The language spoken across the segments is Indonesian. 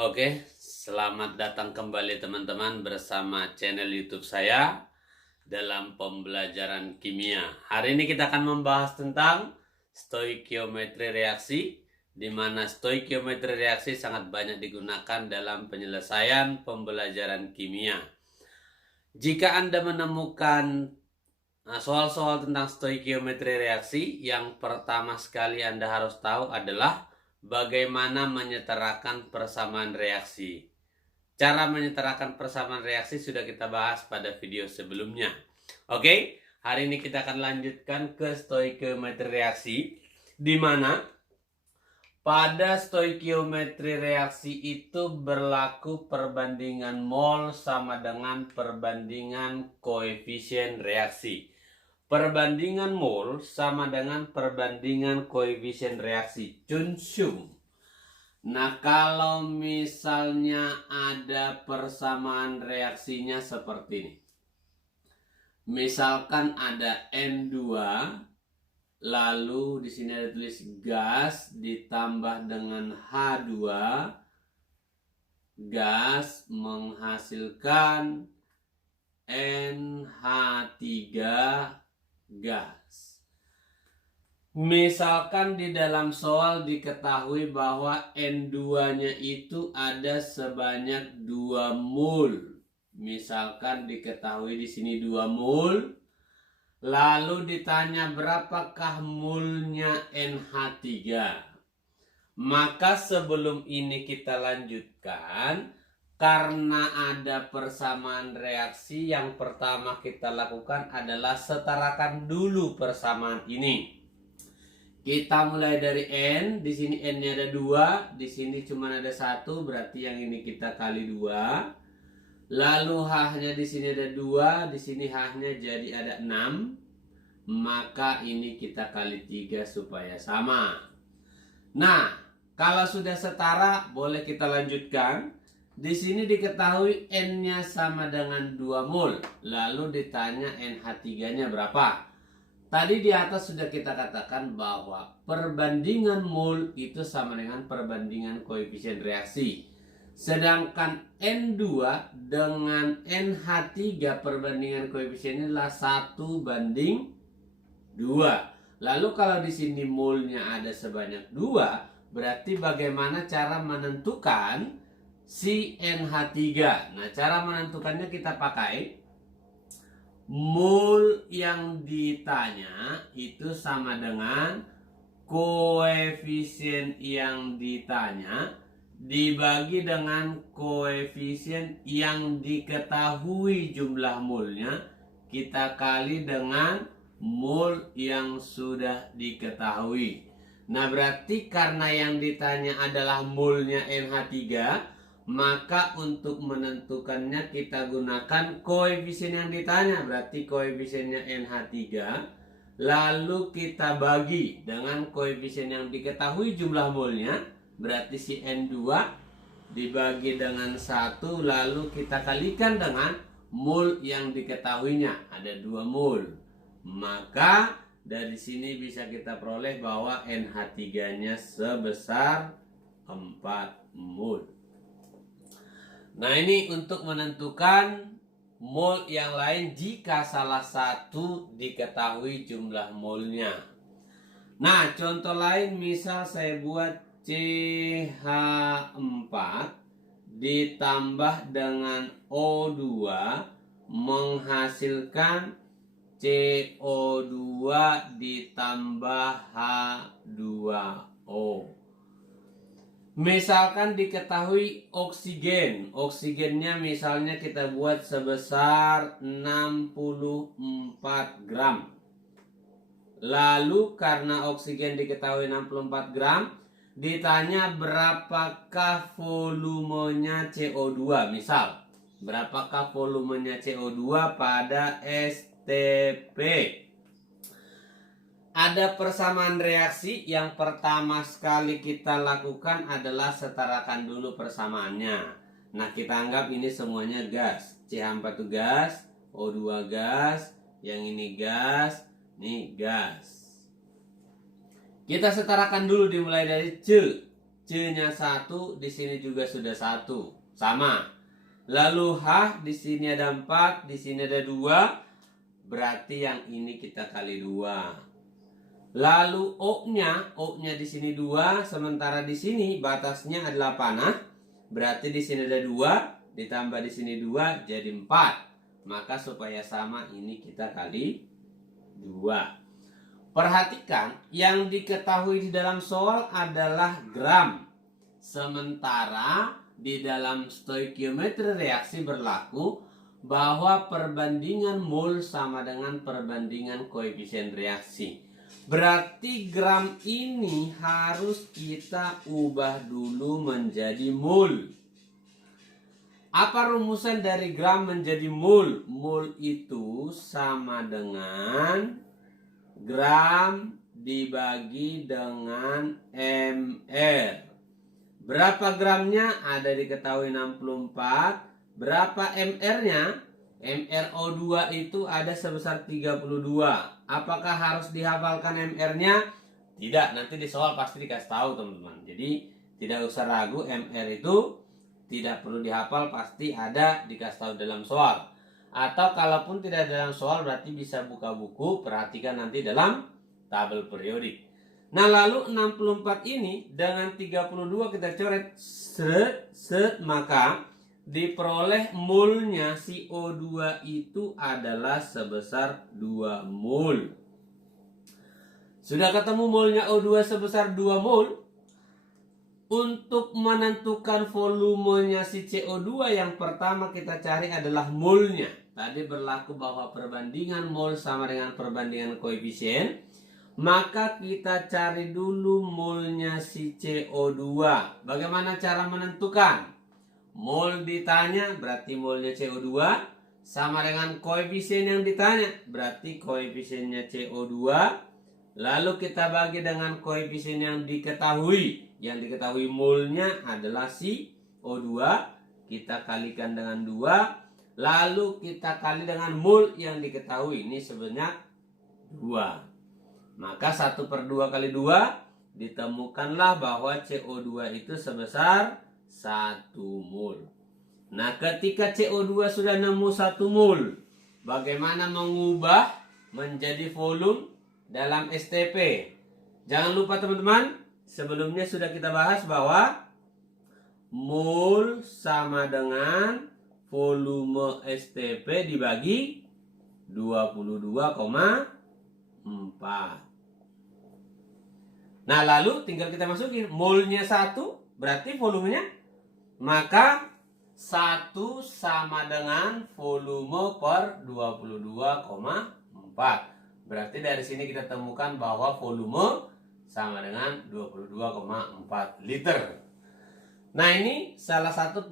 Oke, selamat datang kembali teman-teman bersama channel YouTube saya dalam pembelajaran kimia. Hari ini kita akan membahas tentang stoikiometri reaksi, di mana stoikiometri reaksi sangat banyak digunakan dalam penyelesaian pembelajaran kimia. Jika Anda menemukan soal-soal tentang stoikiometri reaksi, yang pertama sekali Anda harus tahu adalah bagaimana menyetarakan persamaan reaksi. Cara menyetarakan persamaan reaksi sudah kita bahas pada video sebelumnya. Oke, hari ini kita akan lanjutkan ke stoikiometri reaksi, di mana pada stoikiometri reaksi itu berlaku perbandingan mol sama dengan perbandingan koefisien reaksi. Perbandingan mol sama dengan perbandingan koefisien reaksi. Cunsung. Nah, kalau misalnya ada persamaan reaksinya seperti ini. Misalkan ada N2, lalu di sini ada tulis gas ditambah dengan H2, gas menghasilkan NH3 gas. Misalkan di dalam soal diketahui bahwa N2-nya itu ada sebanyak 2 mol. Misalkan diketahui di sini 2 mol. Lalu ditanya berapakah molnya NH3. Maka sebelum ini kita lanjutkan, karena ada persamaan reaksi, yang pertama kita lakukan adalah setarakan dulu persamaan ini. Kita mulai dari N, di sini N-nya ada 2, di sini cuma ada 1, berarti yang ini kita kali 2. Lalu H-nya di sini ada 2, di sini H-nya jadi ada 6. Maka ini kita kali 3 supaya sama. Nah, kalau sudah setara, boleh kita lanjutkan. Di sini diketahui N-nya sama dengan 2 mol. Lalu ditanya NH3-nya berapa? Tadi di atas sudah kita katakan bahwa perbandingan mol itu sama dengan perbandingan koefisien reaksi. Sedangkan N2 dengan NH3 perbandingan koefisiennya adalah 1:2. Lalu kalau di sini molnya ada sebanyak 2, berarti bagaimana cara menentukan si NH3? Nah, cara menentukannya kita pakai mol yang ditanya itu sama dengan koefisien yang ditanya dibagi dengan koefisien yang diketahui jumlah molnya, kita kali dengan mol yang sudah diketahui. Nah, berarti karena yang ditanya adalah molnya NH3, maka untuk menentukannya kita gunakan koefisien yang ditanya. Berarti koefisiennya NH3, lalu kita bagi dengan koefisien yang diketahui jumlah molnya, berarti si N2 dibagi dengan 1, lalu kita kalikan dengan mol yang diketahuinya, ada 2 mol. Maka dari sini bisa kita peroleh bahwa NH3-nya sebesar 4 mol. Nah, ini untuk menentukan mol yang lain jika salah satu diketahui jumlah molnya. Nah, contoh lain misal saya buat CH4 ditambah dengan O2 menghasilkan CO2 ditambah H2O. Misalkan diketahui oksigen. Oksigennya misalnya kita buat sebesar 64 gram. Lalu karena oksigen diketahui 64 gram, ditanya berapakah volumenya CO2. Misal, berapakah volumenya CO2 pada STP? Ada persamaan reaksi. Yang pertama sekali kita lakukan adalah setarakan dulu persamaannya. Nah, kita anggap ini semuanya gas. CH4 itu gas, O2 gas, yang ini gas, ini gas. Kita setarakan dulu dimulai dari C. C-nya 1, di sini juga sudah 1. Sama. Lalu H, di sini ada 4, di sini ada 2. Berarti yang ini kita kali 2. Lalu O-nya di sini 2, sementara di sini batasnya adalah panah. Berarti di sini ada 2, ditambah di sini 2 jadi 4. Maka supaya sama ini kita kali 2. Perhatikan, yang diketahui di dalam soal adalah gram. Sementara di dalam stoikiometri reaksi berlaku bahwa perbandingan mol sama dengan perbandingan koefisien reaksi. Berarti gram ini harus kita ubah dulu menjadi mol. Apa rumusan dari gram menjadi mol? Mol itu sama dengan gram dibagi dengan mr. Berapa gramnya? Ada diketahui 64. Berapa mr-nya? MrO2 itu ada sebesar 32. Apakah harus dihafalkan mr-nya? Tidak, nanti di soal pasti dikasih tahu teman-teman. Jadi tidak usah ragu, mr itu tidak perlu dihafal, pasti ada dikasih tahu dalam soal. Atau kalaupun tidak dalam soal berarti bisa buka buku, perhatikan nanti dalam tabel periodik. Nah, lalu 64 ini dengan 32 kita coret set, maka diperoleh molnya si O2 itu adalah sebesar 2 mol. Sudah ketemu molnya O2 sebesar 2 mol. Untuk menentukan volumenya si CO2 yang pertama kita cari adalah molnya. Tadi berlaku bahwa perbandingan mol sama dengan perbandingan koefisien. Maka kita cari dulu molnya si CO2. Bagaimana cara menentukan? Mol ditanya berarti molnya CO2 sama dengan koefisien yang ditanya berarti koefisiennya CO2. Lalu kita bagi dengan koefisien yang diketahui. Yang diketahui molnya adalah si O2. Kita kalikan dengan 2. Lalu kita kali dengan mol yang diketahui. Ini sebenarnya 2. Maka 1/2 kali 2. Ditemukanlah bahwa CO2 itu sebesar 1 mol. Nah, ketika CO2 sudah nemu 1 mol, bagaimana mengubah menjadi volume dalam STP? Jangan lupa teman-teman, sebelumnya sudah kita bahas bahwa mol sama dengan volume STP dibagi 22,4. Nah, lalu tinggal kita masukin molnya 1 berarti volumenya, maka 1 sama dengan volume per 22,4. Berarti dari sini kita temukan bahwa volume sama dengan 22,4 liter. Nah, ini salah satu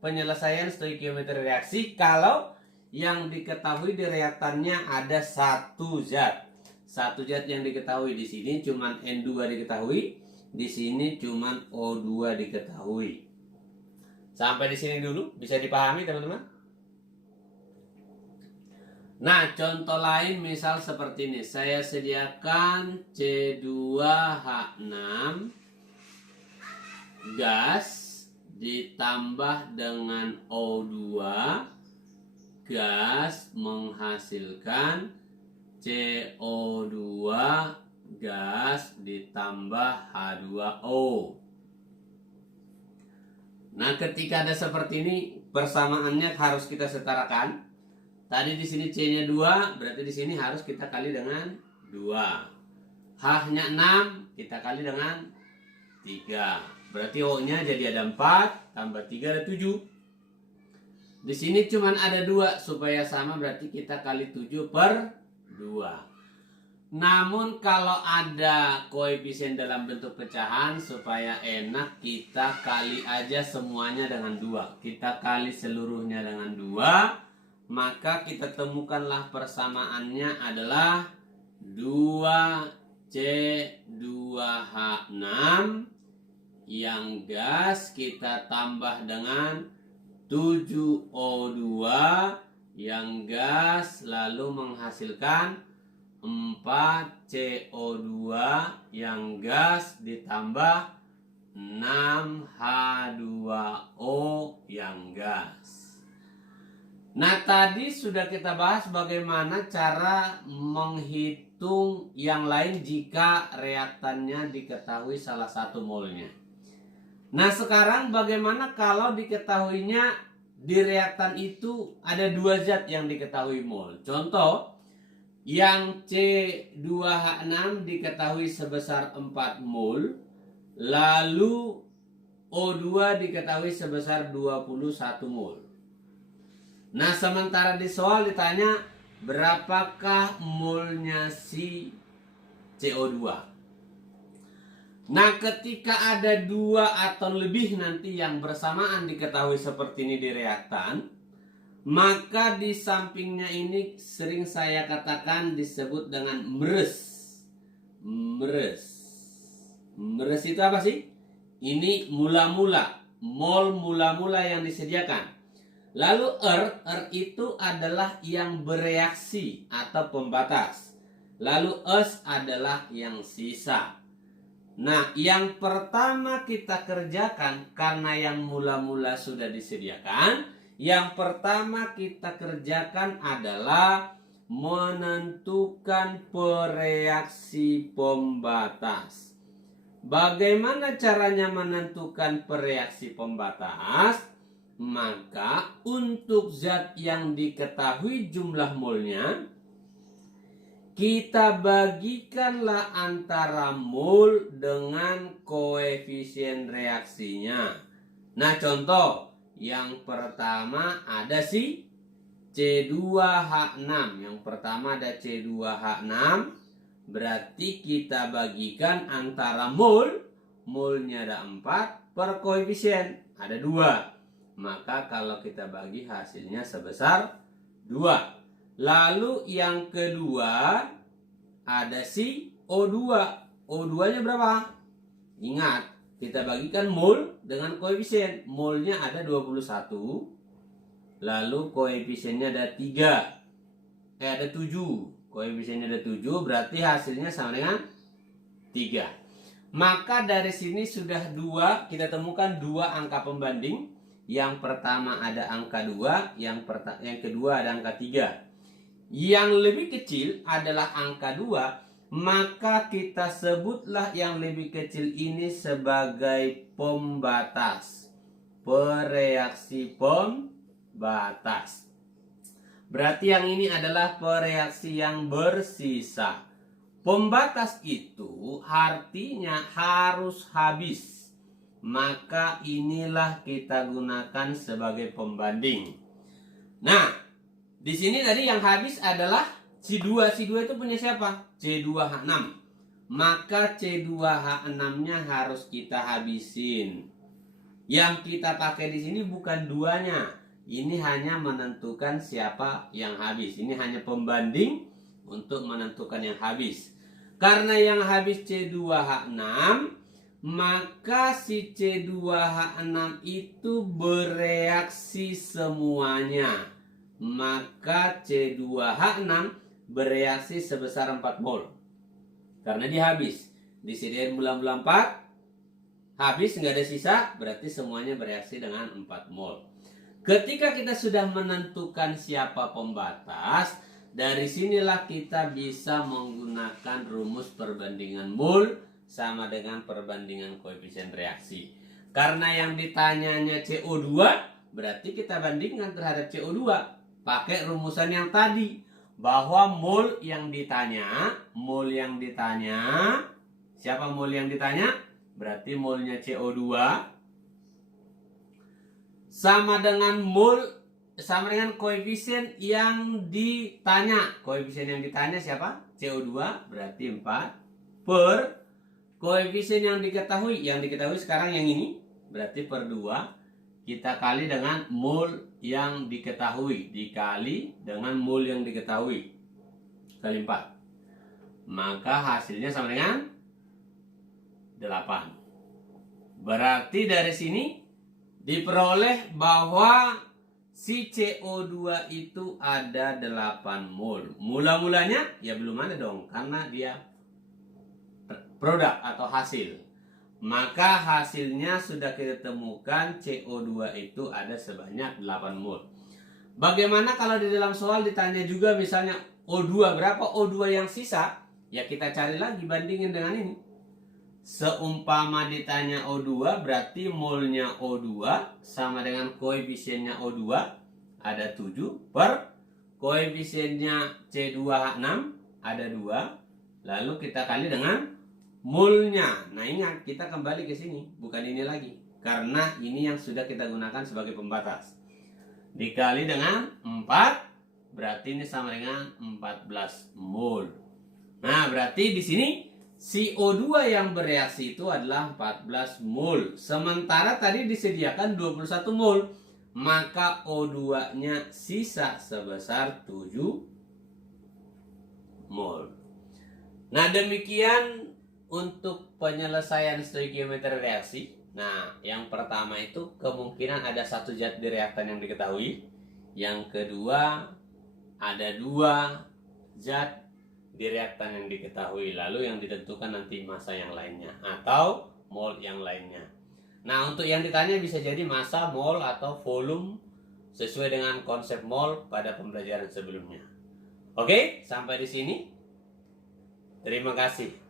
penyelesaian stoikiometri reaksi kalau yang diketahui di reaktannya ada satu zat. Satu zat yang diketahui di sini cuman N2 diketahui, di sini cuman O2 diketahui. Sampai di sini dulu bisa dipahami teman-teman? Nah, contoh lain misal seperti ini. Saya sediakan C2H6 gas ditambah dengan O2. Gas menghasilkan CO2 gas ditambah H2O. Nah, ketika ada seperti ini, persamaannya harus kita setarakan. Tadi di sini C-nya 2, berarti di sini harus kita kali dengan 2. H-nya 6, kita kali dengan 3. Berarti O-nya jadi ada 4, tambah 3 ada 7. Di sini cuman ada 2, supaya sama berarti kita kali 7/2. Namun kalau ada koefisien dalam bentuk pecahan, supaya enak kita kali aja semuanya dengan 2. Kita kali seluruhnya dengan 2. Maka kita temukanlah persamaannya adalah 2C2H6 yang gas kita tambah dengan 7O2 yang gas, lalu menghasilkan 4 CO2 yang gas ditambah 6 H2O yang gas. Nah, tadi sudah kita bahas bagaimana cara menghitung yang lain jika reaktannya diketahui salah satu molnya. Nah, sekarang bagaimana kalau diketahuinya di reaktan itu ada dua zat yang diketahui mol. Contoh, yang C2H6 diketahui sebesar 4 mol, lalu O2 diketahui sebesar 21 mol. Nah, sementara di soal ditanya berapakah molnya si CO2. Nah, ketika ada dua atau lebih nanti yang bersamaan diketahui seperti ini di reaktan, maka di sampingnya ini sering saya katakan disebut dengan meres. Meres itu apa sih? Ini mula-mula, mol mula-mula yang disediakan. Lalu R itu adalah yang bereaksi atau pembatas. Lalu S adalah yang sisa. Nah, yang pertama kita kerjakan karena yang mula-mula sudah disediakan. Yang pertama kita kerjakan adalah menentukan pereaksi pembatas. Bagaimana caranya menentukan pereaksi pembatas? Maka untuk zat yang diketahui jumlah molnya, kita bagikanlah antara mol dengan koefisien reaksinya. Nah, contoh yang pertama ada si C2H6. Yang pertama ada C2H6. Berarti kita bagikan antara mol, molnya ada 4, per koefisien ada 2. Maka kalau kita bagi hasilnya sebesar 2. Lalu yang kedua ada si O2. O2 nya berapa? Ingat, kita bagikan mol dengan koefisien. Molnya ada 21. Lalu koefisiennya ada 3. Ada 7. Koefisiennya ada 7, berarti hasilnya sama dengan 3. Maka dari sini sudah kita temukan dua angka pembanding. Yang pertama ada angka 2, yang kedua ada angka 3. Yang lebih kecil adalah angka 2, maka kita sebutlah yang lebih kecil ini sebagai pembatas. Pereaksi pembatas. Berarti yang ini adalah pereaksi yang bersisa. Pembatas itu artinya harus habis. Maka inilah kita gunakan sebagai pembanding. Nah, di sini tadi yang habis adalah C2. C2 itu punya siapa? C2H6. Maka C2H6-nya harus kita habisin. Yang kita pakai di sini bukan duanya. Ini hanya menentukan siapa yang habis. Ini hanya pembanding untuk menentukan yang habis. Karena yang habis C2H6, maka si C2H6 itu bereaksi semuanya. Maka C2H6 bereaksi sebesar 4 mol. Karena dia habis. Disediain mula-mula 4, habis nggak ada sisa, berarti semuanya bereaksi dengan 4 mol. Ketika kita sudah menentukan siapa pembatas, dari sinilah kita bisa menggunakan rumus perbandingan mol sama dengan perbandingan koefisien reaksi. Karena yang ditanyanya CO2, berarti kita bandingkan terhadap CO2. Pakai rumusan yang tadi. Bahwa mol yang ditanya, siapa mol yang ditanya? Berarti molnya CO2 sama dengan koefisien yang ditanya. Koefisien yang ditanya siapa? CO2 berarti 4 per koefisien yang diketahui sekarang yang ini berarti per 2, kita kali dengan mol yang diketahui dikali dengan mol yang diketahui kali 4. Maka hasilnya sama dengan 8. Berarti dari sini diperoleh bahwa si CO2 itu ada 8 mol. Mula-mulanya ya belum ada dong, karena dia produk atau hasil. Maka hasilnya sudah kita temukan CO2 itu ada sebanyak 8 mol. Bagaimana kalau di dalam soal ditanya juga misalnya O2 berapa, O2 yang sisa? Ya kita cari lagi, bandingin dengan ini. Seumpama ditanya O2 berarti molnya O2 sama dengan koefisiennya O2 ada 7 per koefisiennya C2H6 ada 2. Lalu kita kali dengan molnya. Nah ingat, kita kembali ke sini, bukan ini lagi, karena ini yang sudah kita gunakan sebagai pembatas. Dikali dengan 4 berarti ini sama dengan 14 mol. Nah berarti di sini CO2 yang bereaksi itu adalah 14 mol. Sementara tadi disediakan 21 mol. Maka O2 nya sisa sebesar 7 mol. Nah demikian untuk penyelesaian stoikiometri reaksi. Nah, yang pertama itu kemungkinan ada satu zat di reaktan yang diketahui. Yang kedua, ada 2 zat di reaktan yang diketahui. Lalu yang ditentukan nanti massa yang lainnya atau mol yang lainnya. Nah, untuk yang ditanya bisa jadi massa, mol, atau volume sesuai dengan konsep mol pada pembelajaran sebelumnya. Oke, sampai di sini. Terima kasih.